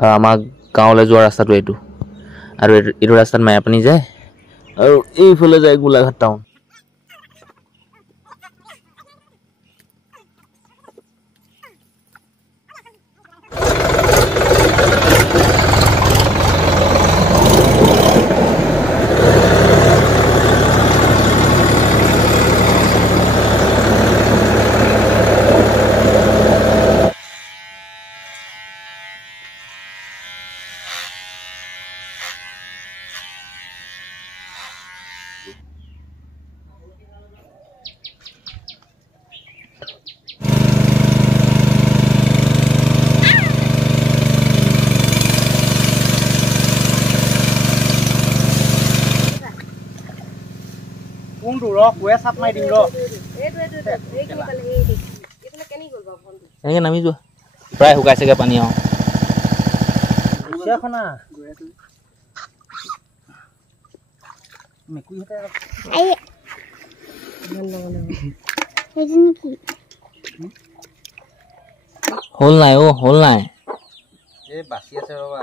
আৰু আমাৰ গাঁৱলৈ যোৱা ৰাস্তাটো এইটো আৰু এইটো ৰাস্তাত মায়াপানী যায় আৰু এইফালে যায় গোলাঘাট টাউন। কোনটো ৰ কুৱে চাপ মাৰি দিম ৰ এনেকৈ নামি যোৱা প্ৰায় শুকাইছেগৈ পানী আৰু হল নাই অ হল নাই এই বাচি আছে ৰবা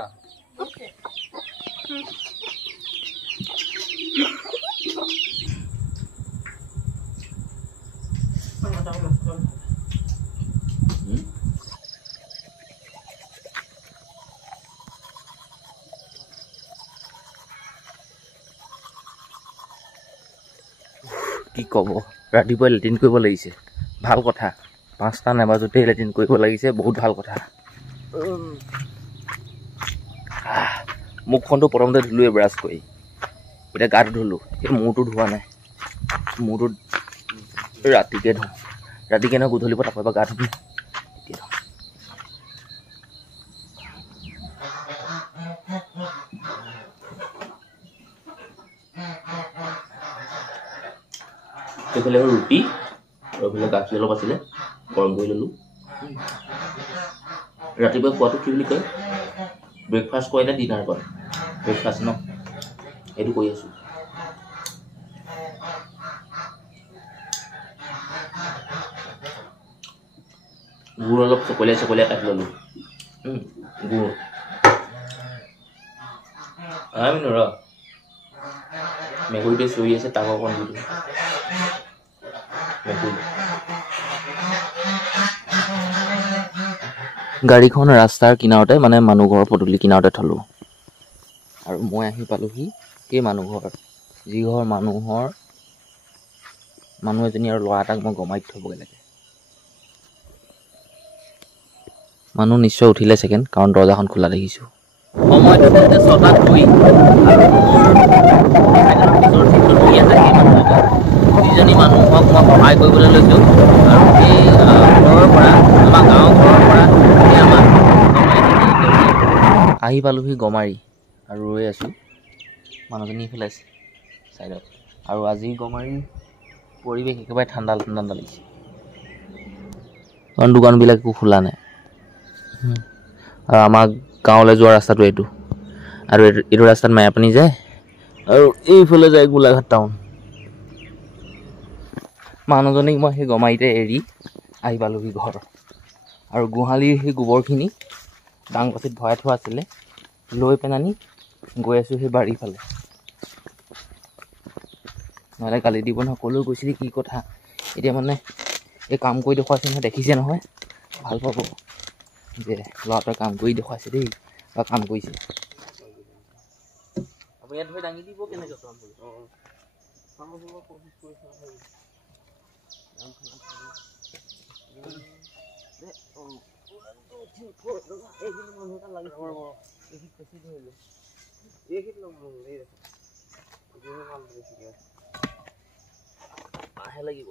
কি ক'ব ৰাতিপুৱাই লেট্ৰিন কৰিব লাগিছে ভাল কথা 5টা নাবাজোতেই লেট্ৰিন কৰিব লাগিছে বহুত ভাল কথা মুখখনটো প্ৰথমতে ধুলোৱে ব্ৰাছ কৰি এতিয়া গাটো ধুলোঁ এই মূৰটো ধোৱা নাই মূৰটো ৰাতিকে ধুওঁ ৰাতিকে নহয় গধূলি পৰা তাৰপৰা গা ধুম এতিয়া এইফালে ৰুটি আৰু এইফালে গাখীৰ অলপ আছিলে গৰম কৰি ল'লোঁ ৰাতিপুৱা খোৱাটো কি বুলি কয় ব্ৰেকফাষ্ট কৰে নে ডিনাৰ কৰে ব্ৰেকফাষ্ট ন এইটো কৰি আছোঁ গুড় অলপ চকলীয়াই চকলীয়াই কাটি ল'লোঁ গুড় আমি ৰ মেকুৰীটোৱে চিঞৰি আছে তাক অকণ দি দিওঁ গাড়ীখন ৰাস্তাৰ কিনাৰতে মানে মানুহ ঘৰৰ পদূলি কিনাৰতে থলোঁ আৰু মই আহি পালোহি সেই মানুহ ঘৰত যি ঘৰ মানুহ এজনী আৰু ল'ৰা এটাক মই গমাই থ'বগৈ লাগে মানুহ নিশ্চয় উঠিলে ছেকেণ্ড কাৰণ দৰ্জাখন খোলা দেখিছোঁ সময়টো হৈছে 6:02 যিজনী মানুহক মই সহায় কৰিবলৈ লৈছোঁ আৰু সেই ঘৰৰ পৰা আমাৰ গাঁৱৰ ঘৰৰ পৰা আমাৰ আহি পালোহি গমাৰি আৰু ৰৈ আছোঁ মানুহজনী এইফালে আছে ছাইডত আৰু আজি গমাৰিৰ পৰিৱেশ একেবাৰে ঠাণ্ডা লাগিছে কাৰণ দোকানবিলাক একো খোলা নাই আৰু আমাৰ গাঁৱলৈ যোৱা ৰাস্তাটো এইটো আৰু এইটো ৰাস্তাত মায়াপানী যায় আৰু এইফালে যায় গোলাঘাট টাউন মানুহজনীক মই সেই গমাৰিতে এৰি আহি পালোহি ঘৰ আৰু গোহালিৰ সেই গোবৰখিনি ডাংপাচিত ভৰাই থোৱা আছিলে লৈ পেলানি গৈ আছোঁ সেই বাৰীৰ ফালে নহ'লে গালি দিব নহয় ক'লৈ গৈছিলি কি কথা এতিয়া মানে এই কাম কৰি দেখুৱাইছে নহয় দেখিছে নহয় ভাল পাব যে ল'ৰাটোৱে কাম কৰি দেখুৱাইছে দেই বা কাম কৰিছে আপুনি ইয়াত ধৰি দাঙি দিব কেনেকৈ আহে লাগিব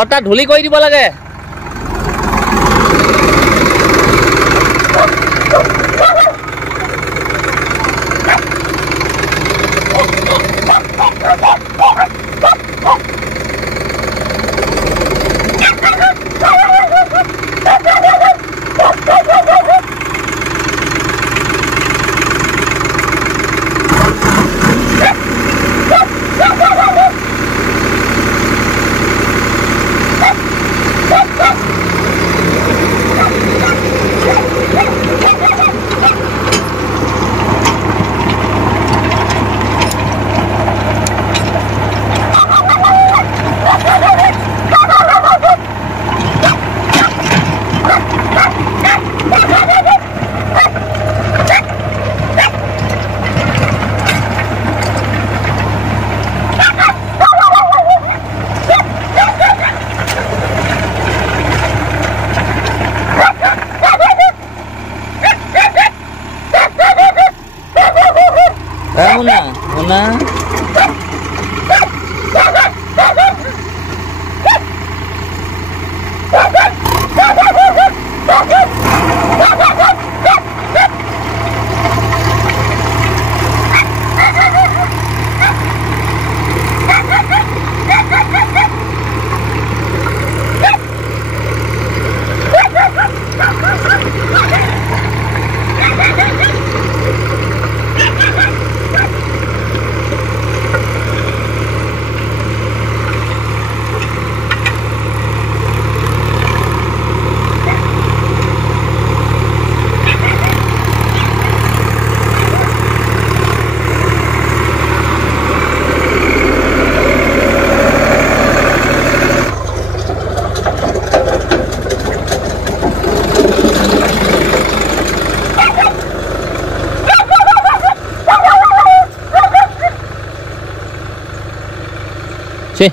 বৰ্তা ধূলি কৰি দিব লাগে Muna. Sí.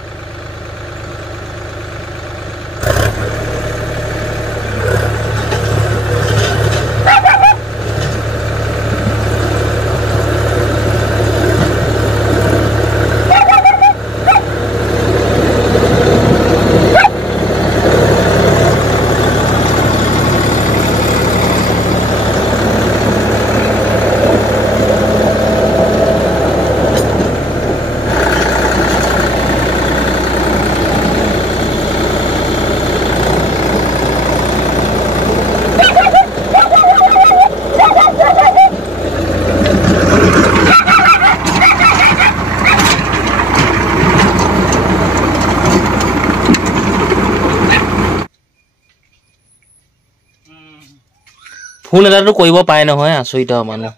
ফোন এটাতো কৰিব পাৰে নহয় আচৰিত মানুহ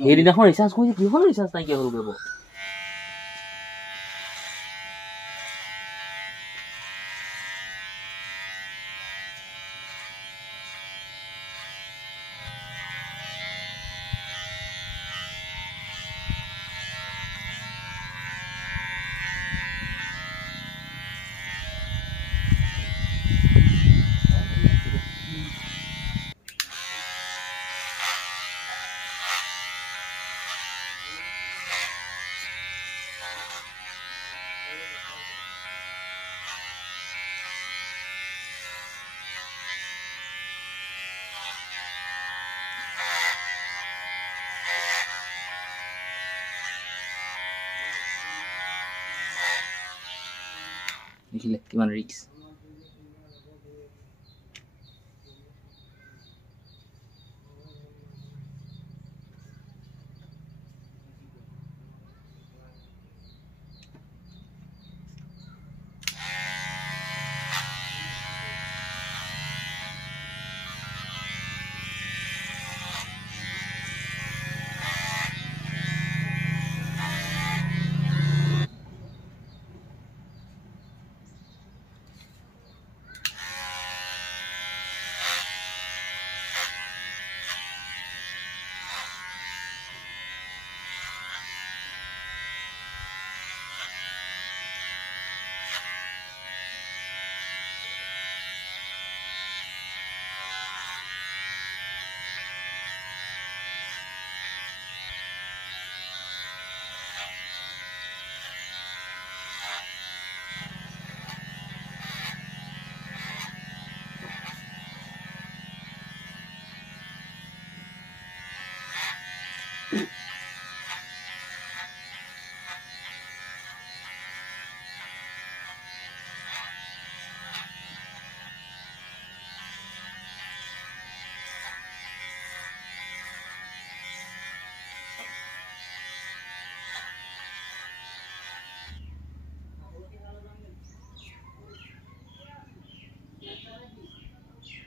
সেইদিনাখন ৰিচাৰ্জ কৰিছে কিহৰ ৰিচাৰ্জ নাইকিয়া হ'ল গৈ দেখিলে কিমান ৰিক্স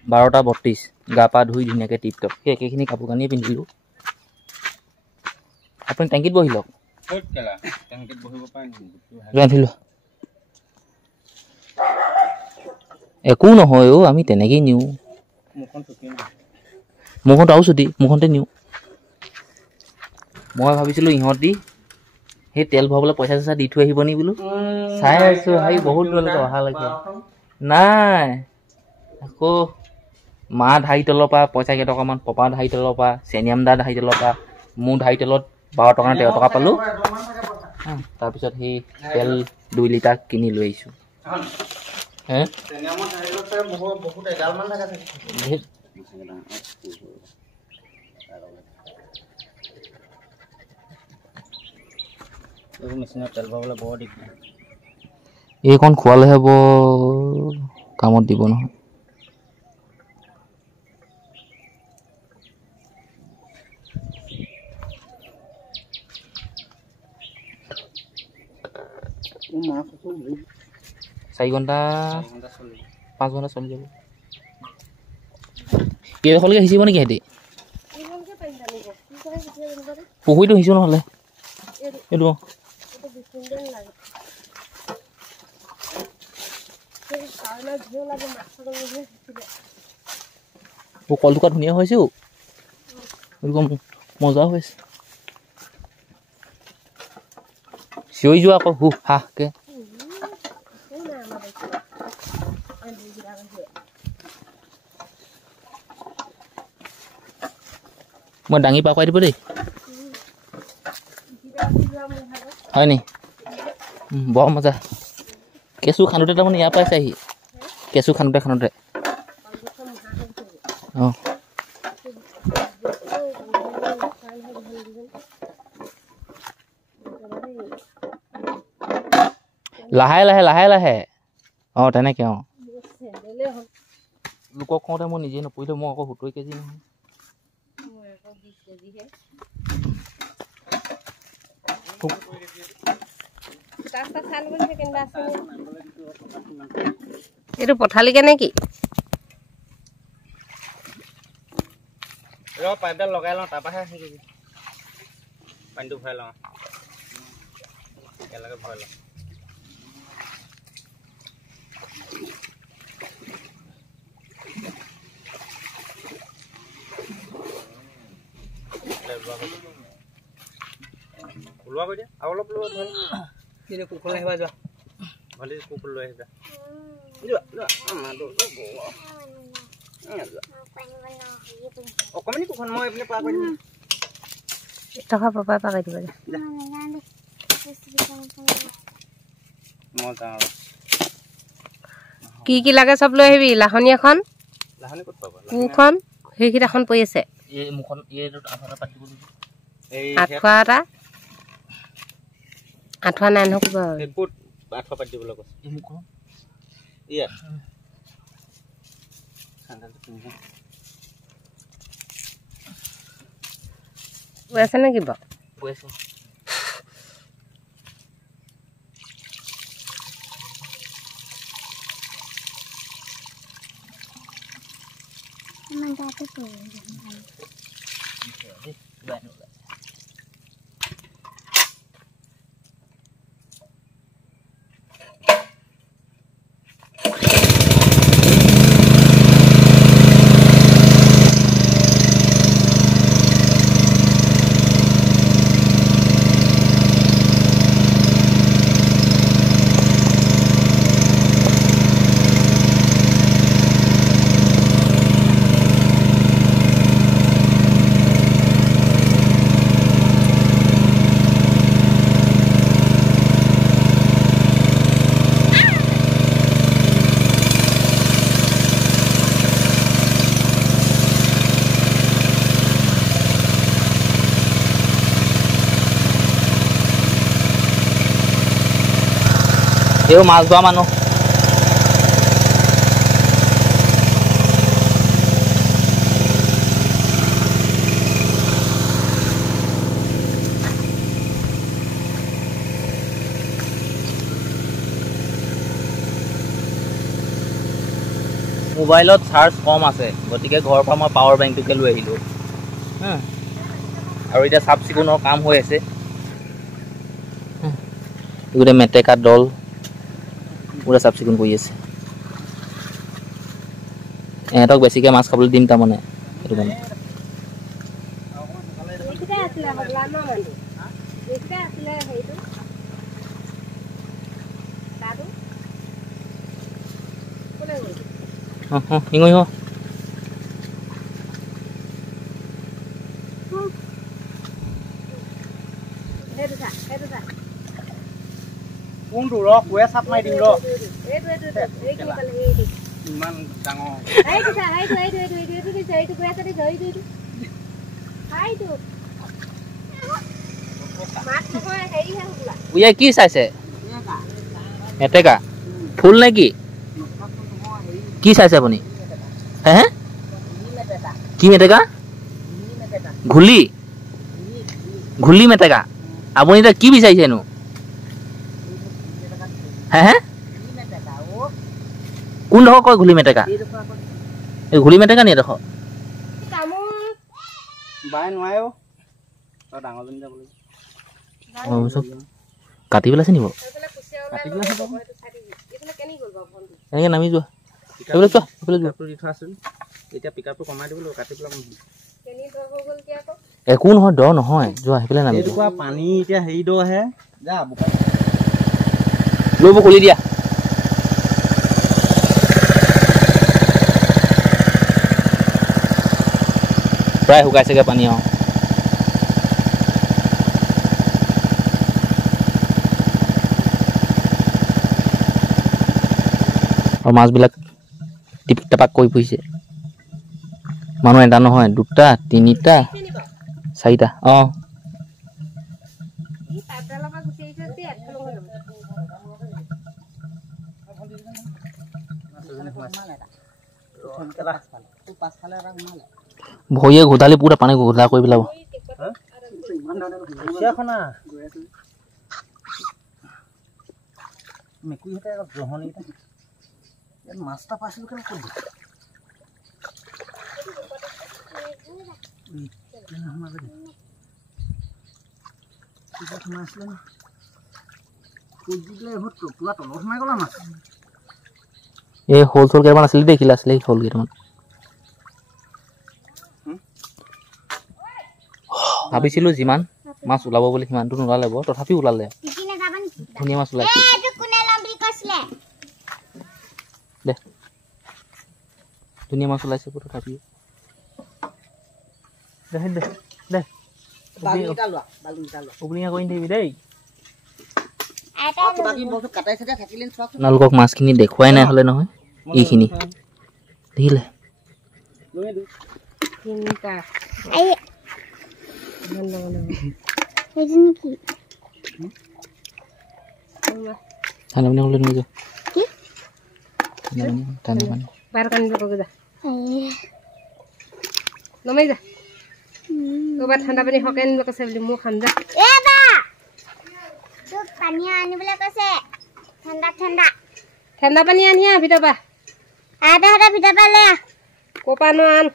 12:32 গা পা ধুই ধুনীয়াকৈ টিপ টপ সেই একেখিনি কাপোৰ কানিয়ে পিন্ধিলোঁ আপুনি টেংকিত বহি লওক একো নহয় অ' আমি তেনেকেই নিওঁ মোৰখনটো আৰু চুটি মোৰখনতে নিওঁ মই ভাবিছিলোঁ ইহঁতি সেই তেল ভৰাবলৈ পইচা চইচা দি থৈ আহিব নি বোলো চাই আছোঁ ভাই বহুত দূৰলৈকে অহালৈকে নাই আকৌ মা ঢাৰি তলৰ পৰা পইচা কেইটকামান পপা ঢাৰি তলৰ পৰা চেনিয়াম দা ঢাৰি তলৰ পৰা মোৰ ঢাৰি তলত 12 টকা 13 টকা পালোঁ তাৰপিছত সেই তেল 2 লিটাৰ কিনি লৈ আহিছোঁ এইকণ খোৱালেহে বৰ কামত দিব নহয় চাৰি ঘণ্টা 5 ঘণ্টা চলি যাব কেইডোখৰলৈকে সিঁচিব নেকি সিহঁতি পুখুৰীটো সিঁচো নহ'লে এইটো কলটোকা ধুনীয়া হৈছে মজা হৈছে চিঞৰি যোৱা আকৌ হু হাকে মই দাঙি পাকুৱাই দিব দেই হয় নি বৰ মজা কেঁচু খান্দোতে তাৰমানে ইয়াৰ পৰাই চাহি কেঁচু খান্দোতে অঁ লাহে লাহে অঁ তেনেকৈ অঁ লোকক কওঁতে মই নিজে নপৰিলোঁ মই আকৌ 70 কেজি নহয় এইটো পঠালিকে নে কি পাইপডাল লগাই লওঁ তাৰপৰাহে পানীটো ভৰাই লওঁ একেলগে ভৰাই লওঁ ওলোৱা কৰি দিয়া আৰু অলপ লোৱা ধৰি কুকুৰ আহিবা যোৱা ভালে কুকুৰ লৈ আহিবা অকণমানি কুকুৰ মই এইপিনে পাৰ কৰি দিম টকা পাপাই পাকাই দিব কি কি লাগে চব লৈ আহিবি লাহনী এখন কোৰখন সেইকেইটা এখন পৰি আছে আঁঠুৱা এটা আঁঠুৱা নাই নহয় ক'ব আঁঠুৱা পাতি দিবলৈ কৈ আছে নেকি বাৰু এইও মাছ ধৰা মানুহ মোবাইলত চাৰ্জ কম আছে গতিকে ঘৰৰ পৰা মই পাৱাৰ বেংকটোকে লৈ আহিলোঁ আৰু এতিয়া চাফ চিকুণৰ কাম হৈ আছে গোটেই মেটেকা দল পুৰা চাফ চিকুণ কৰি আছে এহঁতক বেছিকৈ মাছ খাবলৈ দিম তাৰমানে সেইটো কাৰণে ইঙৈ কোনটো ৰ কুৱে চাপ মাৰি দিম ৰ ইমান ডাঙৰ উইয়া কি চাইছে মেটেকা ফুল নে কি চাইছে আপুনি হে কি মেটেকা ঘুলি ঘুলি মেটেকা আপুনি এতিয়া কি বিচাৰিছেনো হে কোনডোখৰ কয় ঘুলি মেটেকা এই ঘুলি মেটেকা নি এডোখৰ বাই নোৱাৰে ডাঙৰজনী যাবলৈ কাটি পেলাইছে নিব এনেকৈ নামি যোৱা এতিয়া পিকআপটো কমাই দিব লাগিব কাটি পেলাম একো নহয় দ নহয় যোৱা সেইফালে নামি পানী এতিয়া হেৰি দ আহে যা লৈ খুলি দিয়া প্ৰায় শুকাইছেগৈ পানী আৰু মাছবিলাক টিপিক টাপাক কৰি ফুৰিছে মানুহ এটা নহয় দুটা তিনিটা চাৰিটা ভৰিয়ে ঘোটালি পুৰা পানী ঘোটা কৰি পেলাব মাছটা পাইছিলো কেনে ক'ত এই হল চল কেইটামান আছিলে দেখিলা আছিলে হল কেইটামান ভাবিছিলো যিমান মাছ ওলাব বুলি সিমানটো নোলালে বৰ তথাপি ওলালে ধুনীয়া মাছ ওলাইছে দে ধুনীয়া মাছ ওলাইছে তথাপি আপোনালোকক মাছখিনি দেখুৱাই নাই হলে নহয় এইখিনি দেখিলে ঠাণ্ডা পানী হলে নিয়ে যাও ঠাণ্ডা পানী बाहर कान को जा नमै जा तो बा ठंडा पानी हकेन कसे बली मु खाम जा ए बा तो पानी आनी बले कसे ठंडा ठंडा ठंडा पानी आनिया भितर बा आधा आधा भितर बा ले कोपानो आन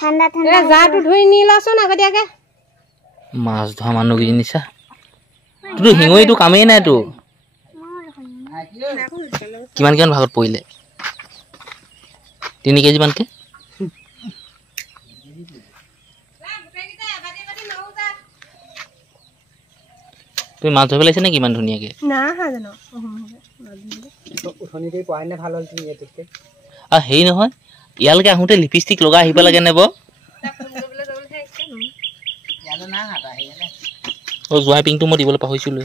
ठंडा ठंडा ए जा तो धुई नी लसो ना गदिया के মাছ ধোৱা মানুহ কি নিছা তুই হিঙইটো কামেই নাই তো কিমান কিমান ভাগত পৰিলে 3 কেজি মানকে তুই মাছ ধৰি পেলাইছে নে কিমান ধুনীয়াকে না হা জানো উঠনিতে পইনে ভাল হল তুমি এতেকে আ হেই নহয় ইয়ালকে আহুতে লিপস্টিক লগা আহিব লাগে নেব ইয়ালে না হাতা হেলে ও জুৱাই পিংটো মই দিবলৈ পাহৰিছিলো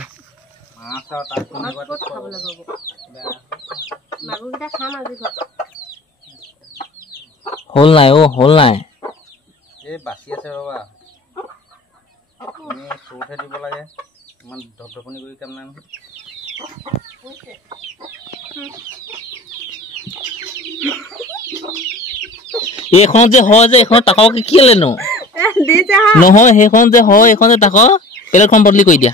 মাছ আৰু তাত ক'ত খাব লাগিব মাগুৰটা খাম আজি ঘৰত হল নাই এই বাছি আছে বাবা আমি চৌথে দিব লাগে ইমান ধপধপনি কৰি কাম নাই এইখন যে হয় যে এখন টাকাকে কি লেনো দিছে নহয় সেইখন যে হয় এখন যে টাকা প্লেটখন বদলি কৰি দিয়া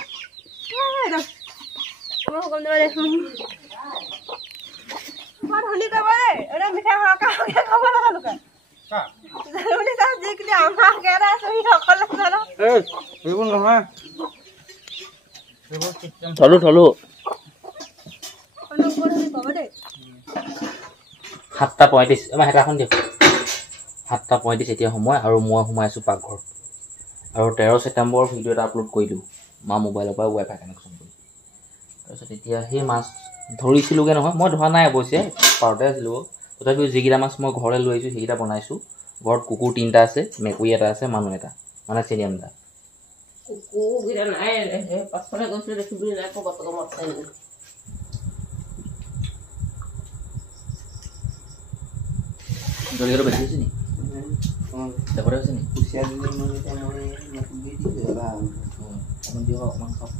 এইবোৰ নহয় থলো 7:35 আমাৰ হেতাখন দিয়ক 7:35 এতিয়া সময় আৰু মই সোমাই আছোঁ পাকঘৰত আৰু 13 ছেপ্টেম্বৰ ভিডিঅ' এটা আপলোড কৰিলোঁ মা মোবাইলৰ পৰা ৱাইফাই কানেকশ্যন কৰি তাৰপিছত এতিয়া সেই মাছ ধৰিছিলোঁগৈ নহয় মই ধৰা নাই অৱশ্যে পাৰতে আছিলোঁ তথাপিও যিকেইটা মাছ মই ঘৰলৈ লৈ আহিছোঁ সেইকেইটা বনাইছোঁ ঘৰত কুকুৰ 3টা আছে মেকুৰী এটা আছে মানুহ এটা মানে চিনিয়ম দা জলকীয়াটো বেছি হৈছে নি তাপৰে হৈছে নি অকণমান দিয়ক অকণমান খাওক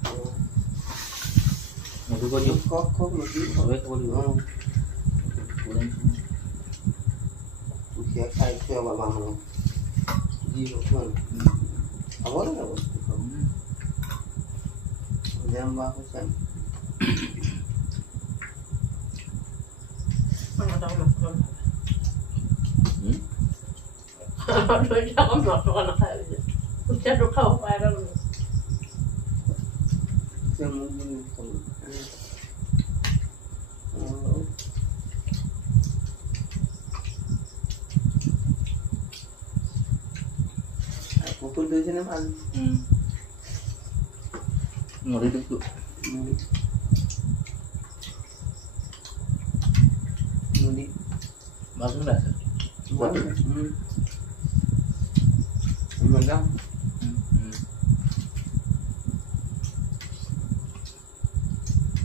মধু কৰি দিয়ক চবেই খাব লাগিব কুচিয়া খাইছোঁ আমাৰ মানুহ যি খাব লাগে বস্তু খাব যেন বা হৈছে কুকুৰ ধৰিছেনে ভাল নদী দিছোঁ নদী বাচন আছে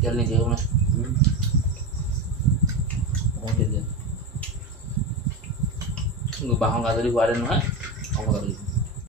তেল নিদিয়ে মানে তেল দিয়ে বাঁহৰ গাজৰি হোৱা নহয়